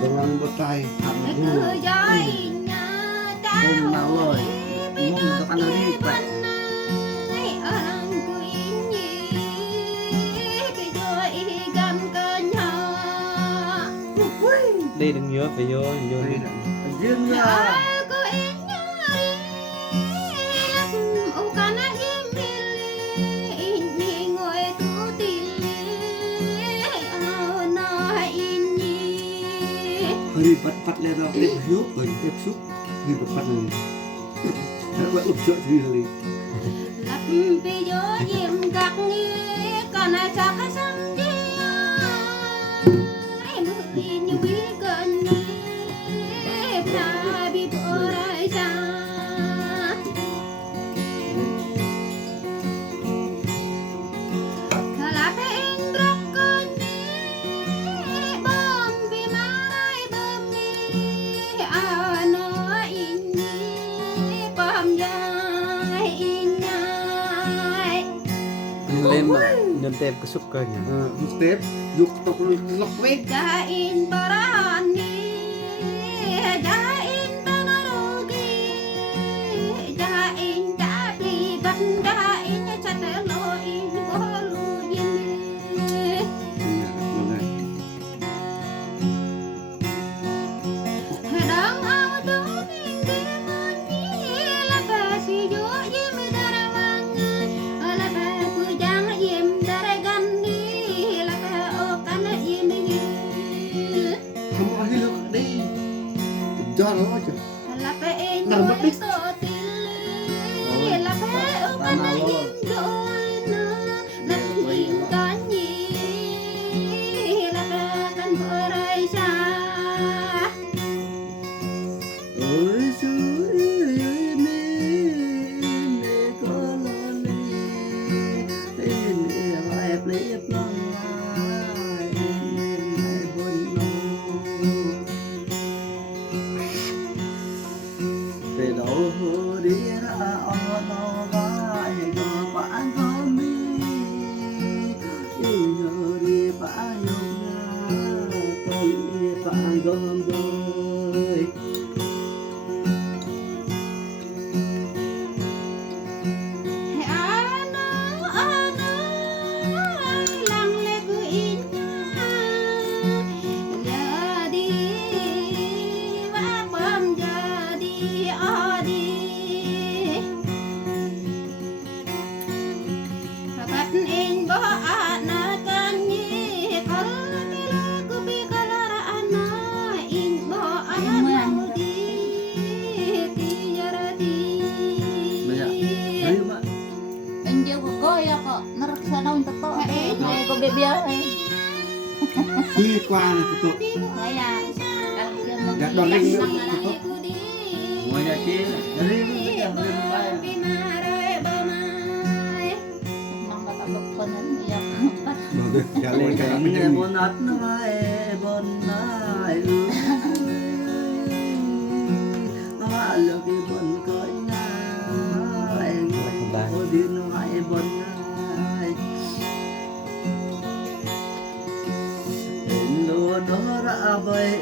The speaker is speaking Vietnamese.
Dengan botai cứ giỏi nhà hôm nào rồi mong cho ăn đi vậy đi đừng nhớ phải vô đây đi là riêng là hơi bật lên rồi tiếp hiếu rồi tiếp xúc hơi bật này nó vẫn ụp trợ thì đi lập video diệm gạc nghe còn ai sao cái sáng đi em bước đi như quý cơn nghe ta bị bỏ lại ra khá em rắc cơn nghe bom vì mai bom nghe à nó in nghe bom dài in nhai lên mà nhân tem cái xúc cơ nhỉ step dục tộc lọc vết Jain barani, jain tanarugi, jain tapi ban jain chataloin boluin. Hadang auto minggi mani, lepas video yem darawangan, lepas pujang yem daragandi, lepas okan yem không có hiếu đi do nó chứ lepas enjoy sotil, lepas okan yem doana, lepas kanyi, lepas kan berai sah. ơi suối nè có lo nè nè lại plep long lại nè buồn nông về đâu đi ra ở đâu vai có bạn có mi giờ đi bạn nhung tôi bạn gom rồi Lang legu inna, jadi wapam jadi adi. Kapan in bo anakan ni kalau lagu bikalara ana in bo anamudi tiarati. Đấy mà Anh chưa có coi à kok naraksa daw yung totoo. May ko bebya eh. khi qua này thì tôi Kaya đã đón anh nữa Lang thì tôi legu di. ngồi nhà kia đi cái bay mang katabok ko nun. Iyak. bảo được trả lời cái mình buồn nát nói buồn nói nó lừa cái buồn cõi ngay ngồi đi nói buồn ngay đến lúa đó ra về